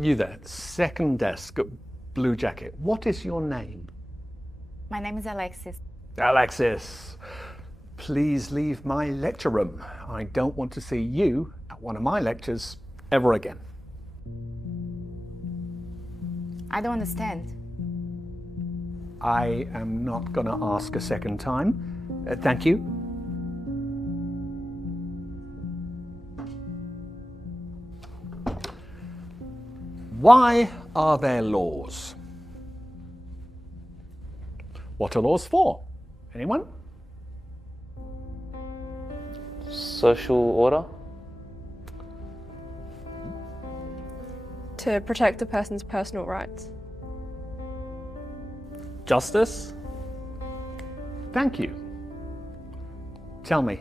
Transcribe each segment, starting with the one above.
You there, second desk, blue jacket. What is your name? My name is Alexis. Alexis, please leave my lecture room. I don't want to see you at one of my lectures ever again. I don't understand. I am not going to ask a second time. Thank you. Why are there laws? What are laws for? Anyone? Social order? To protect a person's personal rights. Justice? Thank you. Tell me,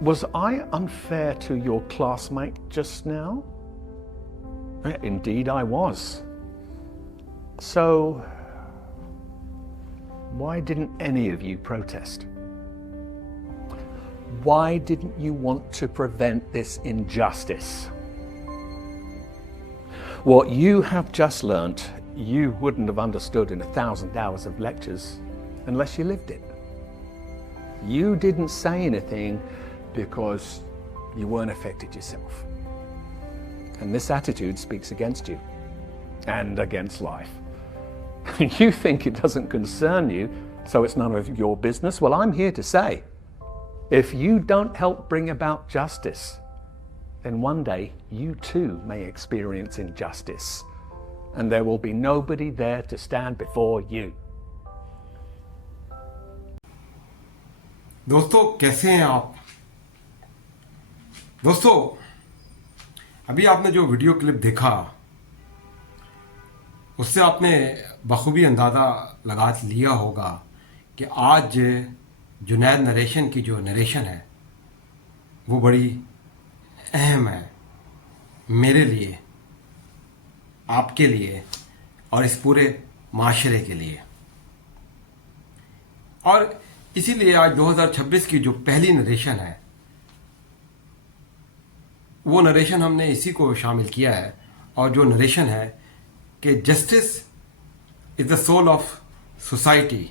was I unfair to your classmate just now? Indeed I was. So, why didn't any of you protest? Why didn't you want to prevent this injustice? What you have just learnt, you wouldn't have understood in 1,000 hours of lectures unless you lived it. You didn't say anything because you weren't affected yourself. And this attitude speaks against you and against life. You think it doesn't concern you, so it's none of your business. Well, I'm here to say, if you don't help bring about justice, then one day you too may experience injustice, and there will be nobody there to stand before you. دوستو کیسے ہیں آپ؟ دوستو ابھی آپ نے جو video clip دیکھا اس سے آپ نے بخوبی اندازہ لگا لیا ہوگا کہ آج جنید نریشن کی جو نریشن ہے وہ بڑی اہم ہے میرے لیے، آپ کے لیے اور اس پورے معاشرے کے لیے. اور اسی لیے آج 2026 کی جو پہلی نریشن ہے وہ نریشن ہم نے اسی کو شامل کیا ہے، اور جو نریشن ہے کہ justice is the soul of society,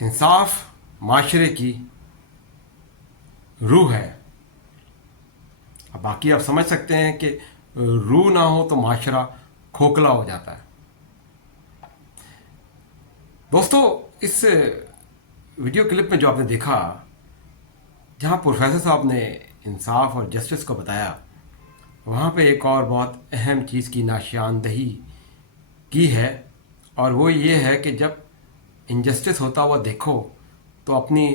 انصاف معاشرے کی روح ہے. اب باقی آپ سمجھ سکتے ہیں کہ روح نہ ہو تو معاشرہ کھوکھلا ہو جاتا ہے. دوستو اس ویڈیو کلپ میں جو آپ نے دیکھا، جہاں پروفیسر صاحب نے انصاف اور جسٹس کو بتایا، وہاں پہ ایک اور بہت اہم چیز کی نشاندہی کی ہے، اور وہ یہ ہے کہ جب انجسٹس ہوتا ہوا دیکھو تو اپنی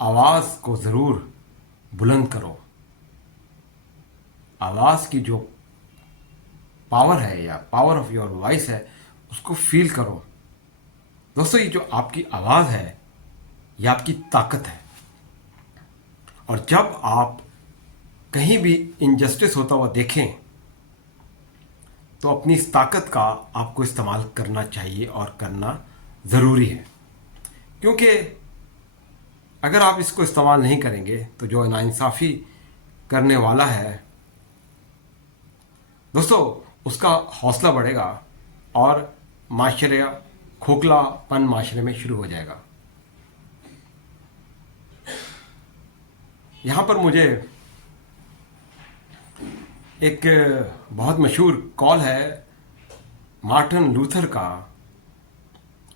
آواز کو ضرور بلند کرو. آواز کی جو پاور ہے یا پاور آف یور وائس ہے اس کو فیل کرو. دوستو یہ جو آپ کی آواز ہے یہ آپ کی طاقت ہے، اور جب آپ کہیں بھی انجسٹس ہوتا ہوا دیکھیں تو اپنی اس طاقت کا آپ کو استعمال کرنا چاہیے اور کرنا ضروری ہے. کیونکہ اگر آپ اس کو استعمال نہیں کریں گے تو جو ناانصافی کرنے والا ہے دوستو اس کا حوصلہ بڑھے گا اور معاشرے کھوکھلا پن معاشرے میں شروع ہو جائے گا. یہاں پر مجھے ایک بہت مشہور کال ہے مارٹن لوتھر کا.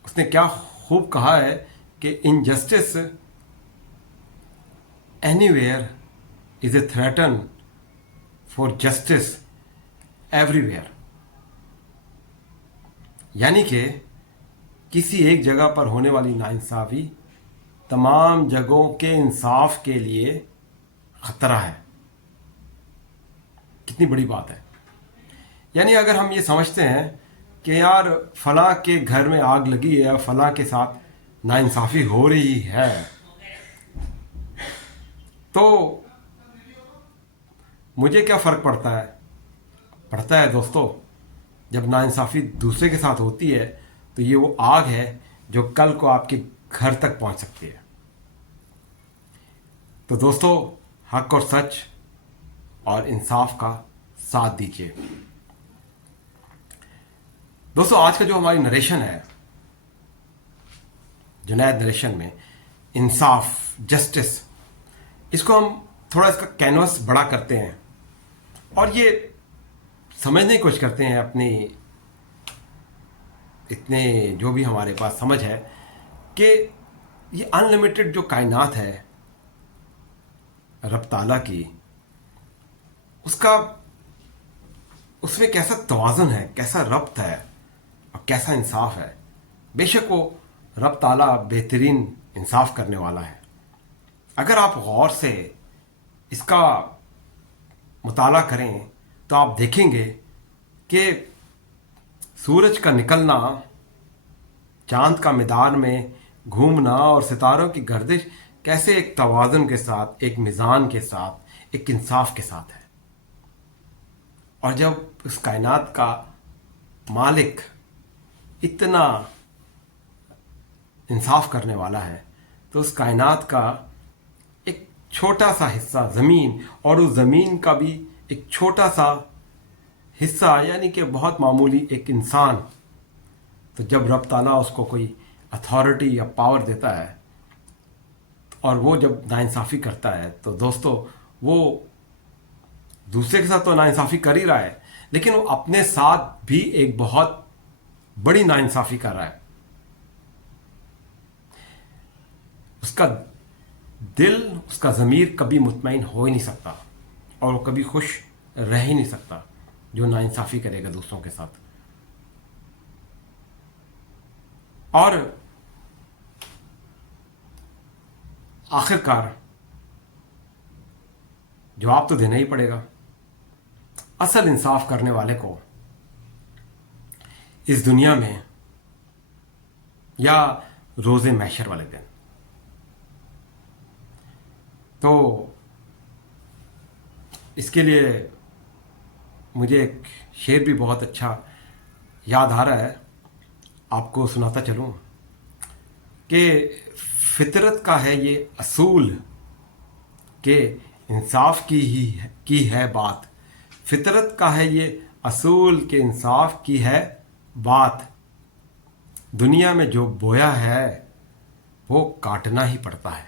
اس نے کیا خوب کہا ہے کہ injustice any where is a threaten for justice every where. یعنی کہ کسی ایک جگہ پر ہونے والی ناانصافی تمام جگہوں کے انصاف کے لیے خطرہ ہے. کتنی بڑی بات ہے. یعنی اگر ہم یہ سمجھتے ہیں کہ یار فلاں کے گھر میں آگ لگی ہے اور فلاں کے ساتھ ناانصافی ہو رہی ہے تو مجھے کیا فرق پڑتا ہے؟ پڑتا ہے دوستو. جب ناانصافی دوسرے کے ساتھ ہوتی ہے تو یہ وہ آگ ہے جو کل کو آپ کے گھر تک پہنچ سکتی ہے. تو دوستو حق اور سچ اور انصاف کا ساتھ دیجیے. دوستو آج کا جو ہماری نریشن ہے جنید نریشن میں انصاف جسٹس، اس کو ہم تھوڑا اس کا کینوس بڑا کرتے ہیں اور یہ سمجھنے کی کوشش کرتے ہیں اپنی اتنے جو بھی ہمارے پاس سمجھ ہے کہ یہ انلمیٹڈ جو کائنات ہے رب تعالیٰ کی، اس میں کیسا توازن ہے، کیسا ربط ہے اور کیسا انصاف ہے. بے شک وہ رب تعالیٰ بہترین انصاف کرنے والا ہے. اگر آپ غور سے اس کا مطالعہ کریں تو آپ دیکھیں گے کہ سورج کا نکلنا، چاند کا میدان میں گھومنا اور ستاروں کی گردش کیسے ایک توازن کے ساتھ، ایک میزان کے ساتھ، ایک انصاف کے ساتھ ہے. اور جب اس کائنات کا مالک اتنا انصاف کرنے والا ہے تو اس کائنات کا ایک چھوٹا سا حصہ زمین، اور اس زمین کا بھی ایک چھوٹا سا حصہ یعنی کہ بہت معمولی ایک انسان، تو جب رب تعالیٰ اس کو کوئی اتھارٹی یا پاور دیتا ہے اور وہ جب ناانصافی کرتا ہے تو دوستو وہ دوسرے کے ساتھ تو ناانصافی کر ہی رہا ہے، لیکن وہ اپنے ساتھ بھی ایک بہت بڑی ناانصافی کر رہا ہے. اس کا دل، اس کا ضمیر کبھی مطمئن ہو ہی نہیں سکتا اور وہ کبھی خوش رہ ہی نہیں سکتا جو ناانصافی کرے گا دوسروں کے ساتھ. اور آخر کار جواب تو دینا ہی پڑے گا اصل انصاف کرنے والے کو اس دنیا میں یا روز محشر والے دن. تو اس کے لیے مجھے ایک شعر بھی بہت اچھا یاد آ رہا ہے، آپ کو سناتا چلوں کہ فطرت کا ہے یہ اصول کہ انصاف کی ہے بات. فطرت کا ہے یہ اصول کہ انصاف کی ہے بات. دنیا میں جو بویا ہے وہ کاٹنا ہی پڑتا ہے.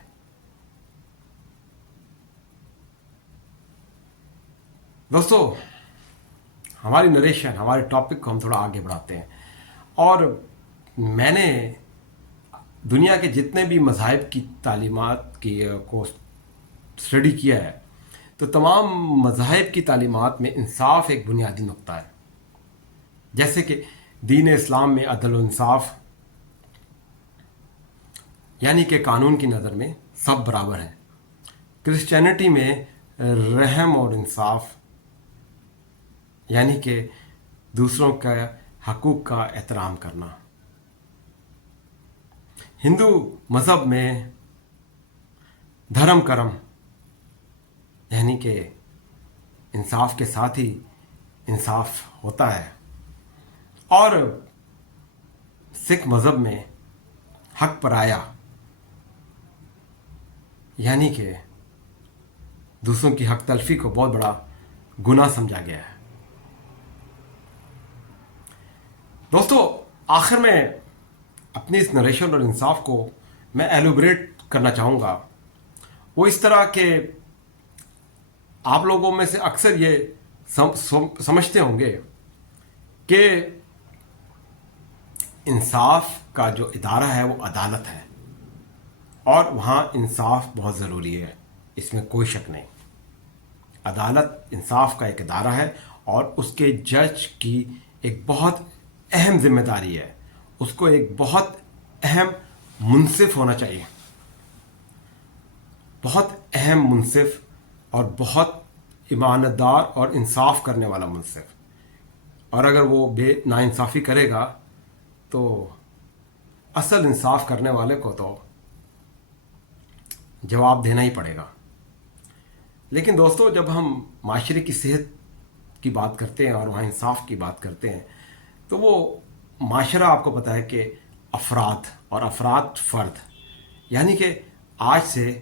دوستو ہماری نریشن، ہمارے ٹاپک کو ہم تھوڑا آگے بڑھاتے ہیں، اور میں نے دنیا کے جتنے بھی مذاہب کی تعلیمات کو اسٹڈی کیا ہے تو تمام مذاہب کی تعلیمات میں انصاف ایک بنیادی نقطہ ہے. جیسے کہ دین اسلام میں عدل و انصاف، یعنی کہ قانون کی نظر میں سب برابر ہیں. کرسچینٹی میں رحم اور انصاف، یعنی کہ دوسروں کا حقوق کا احترام کرنا. ہندو مذہب میں دھرم کرم، یعنی کہ انصاف کے ساتھ ہی انصاف ہوتا ہے. اور سکھ مذہب میں حق پرایا، یعنی کہ دوسروں کی حق تلفی کو بہت بڑا گناہ سمجھا گیا ہے. دوستو آخر میں اپنی اس نریشن اور انصاف کو میں ایلوبریٹ کرنا چاہوں گا. وہ اس طرح کہ آپ لوگوں میں سے اکثر یہ سمجھتے ہوں گے کہ انصاف کا جو ادارہ ہے وہ عدالت ہے، اور وہاں انصاف بہت ضروری ہے، اس میں کوئی شک نہیں. عدالت انصاف کا ایک ادارہ ہے اور اس کے جج کی ایک بہت اہم ذمہ داری ہے. اس کو ایک بہت اہم منصف ہونا چاہیے، بہت اہم منصف اور بہت ایماندار اور انصاف کرنے والا منصف. اور اگر وہ ناانصافی کرے گا تو اصل انصاف کرنے والے کو تو جواب دینا ہی پڑے گا. لیکن دوستو جب ہم معاشرے کی صحت کی بات کرتے ہیں اور وہاں انصاف کی بات کرتے ہیں تو وہ معاشرہ آپ کو پتہ ہے کہ افراد اور افراد فرد، یعنی کہ آج سے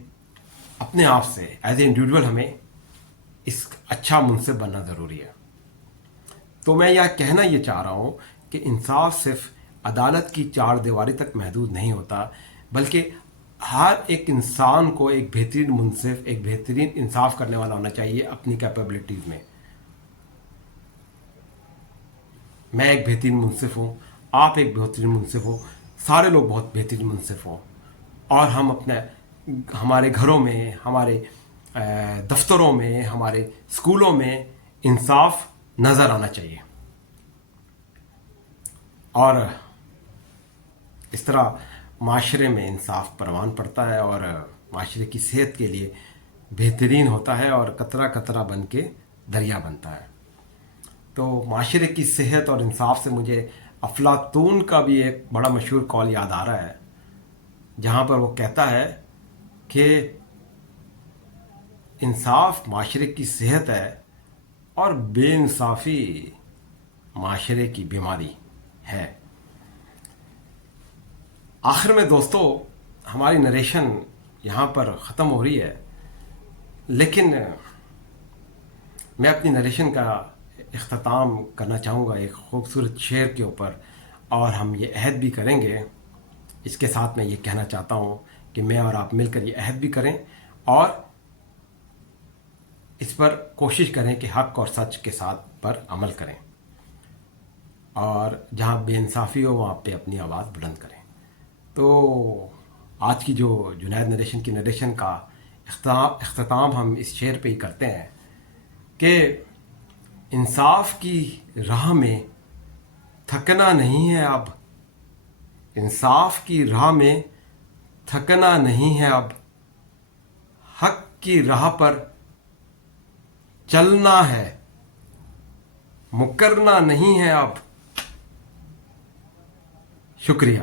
اپنے آپ سے ایز اے انڈیویجول ہمیں اس اچھا منصف بننا ضروری ہے. تو میں یہ کہنا یہ چاہ رہا ہوں کہ انصاف صرف عدالت کی چار دیواری تک محدود نہیں ہوتا، بلکہ ہر ایک انسان کو ایک بہترین منصف، ایک بہترین انصاف کرنے والا ہونا چاہیے اپنی کیپیبلٹیز میں. میں ایک بہترین منصف ہوں، آپ ایک بہترین منصف ہو، سارے لوگ بہت بہترین منصف ہوں، اور ہم ہمارے گھروں میں، ہمارے دفتروں میں، ہمارے اسکولوں میں انصاف نظر آنا چاہیے. اور اس طرح معاشرے میں انصاف پروان پڑتا ہے اور معاشرے کی صحت کے لیے بہترین ہوتا ہے اور قطرہ قطرہ بن کے دریا بنتا ہے. تو معاشرے کی صحت اور انصاف سے مجھے افلاطون کا بھی ایک بڑا مشہور قول یاد آ رہا ہے، جہاں پر وہ کہتا ہے کہ انصاف معاشرے کی صحت ہے اور بے انصافی معاشرے کی بیماری ہے. آخر میں دوستو ہماری نریشن یہاں پر ختم ہو رہی ہے، لیکن میں اپنی نریشن کا اختتام کرنا چاہوں گا ایک خوبصورت شعر کے اوپر، اور ہم یہ عہد بھی کریں گے. اس کے ساتھ میں یہ کہنا چاہتا ہوں کہ میں اور آپ مل کر یہ عہد بھی کریں اور اس پر کوشش کریں کہ حق اور سچ کے ساتھ پر عمل کریں، اور جہاں بے انصافی ہو وہاں پہ اپنی آواز بلند کریں. تو آج کی جو جنید نریشن کی نریشن کا اختتام ہم اس شعر پہ ہی کرتے ہیں کہ انصاف کی راہ میں تھکنا نہیں ہے اب، انصاف کی راہ میں تھکنا نہیں ہے اب، حق کی راہ پر چلنا ہے، مکرنا نہیں ہے اب. شکریہ.